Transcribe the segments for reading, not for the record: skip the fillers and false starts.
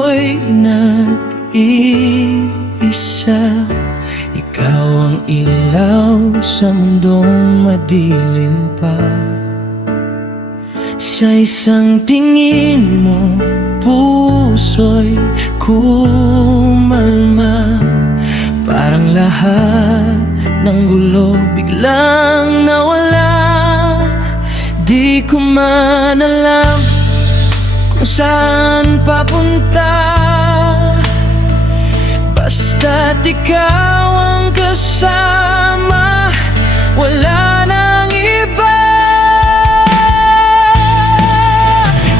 ako'y nag-iisa. Ikaw ang ilaw sa mundong madilim pa. Sa isang tingin mo, puso'y kumalma. Parang lahat ng gulo biglang nawala. Di ko man alam kung saan papunta, basta't ikaw ang kasama, wala nang iba.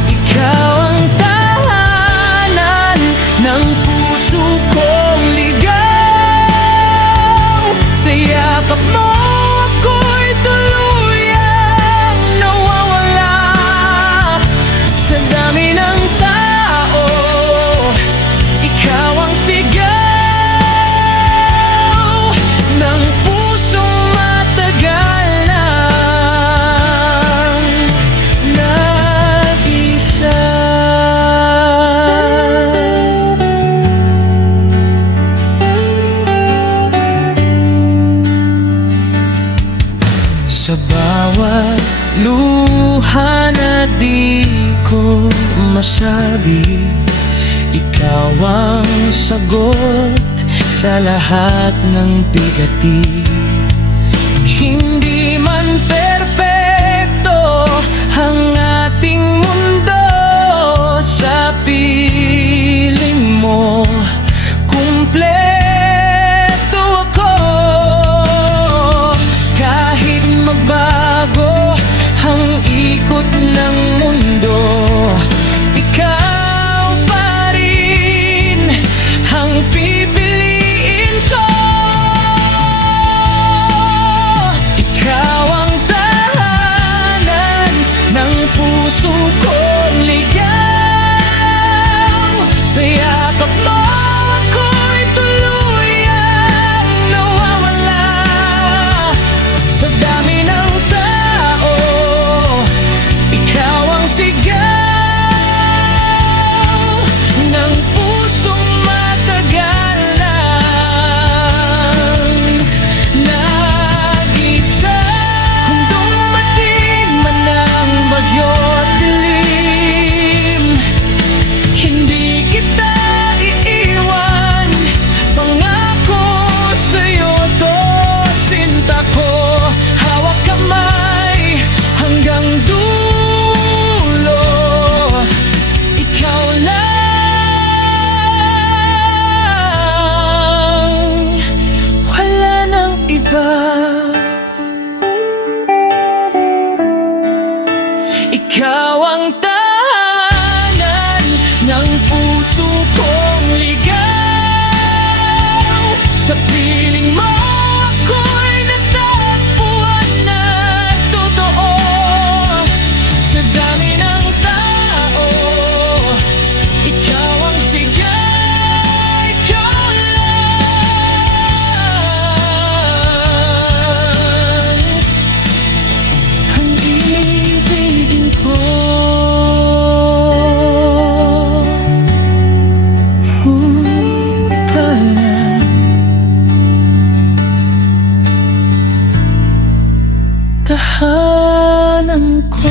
Ikaw ang tahanan ng puso kong ligaw. Sa yakap mo ako'y tuluyang nawawala. Sa dami ng tao, ikaw ang sigaw ng pusong matagal nang nag-isa. Sa bawat luha na di ko masabi, ikaw ang sagot sa lahat ng bigati. Hindi man perpekto ang ating mundo, sa piling mo kumpleto ako. Kahit magbago ang ikot ng mundo, ikaw pa rin ang pipiliin ko. Ikaw ang tahanan ng puso kong ligaw. Sa yakap mo ako'y tuluyang nawawala. Sa dami ng tao, ikaw ang sigaw ng pusong matagal nang nag-isa. Kung dumating man ang bagyo at dilim, hindi kita iiwan. Pangako sa'yo to, sinta ko, hawak kamay hanggang dulo. Ikaw lang, wala nang iba. Ikaw ang tahanan ng puso kong ligaw. Sa piling mo ako'y natagpuan na totoo. Sa dami ng tao, ikaw ang sigaw. Ikaw lang ang ibigin ko. Ikaw lang tahanan ko.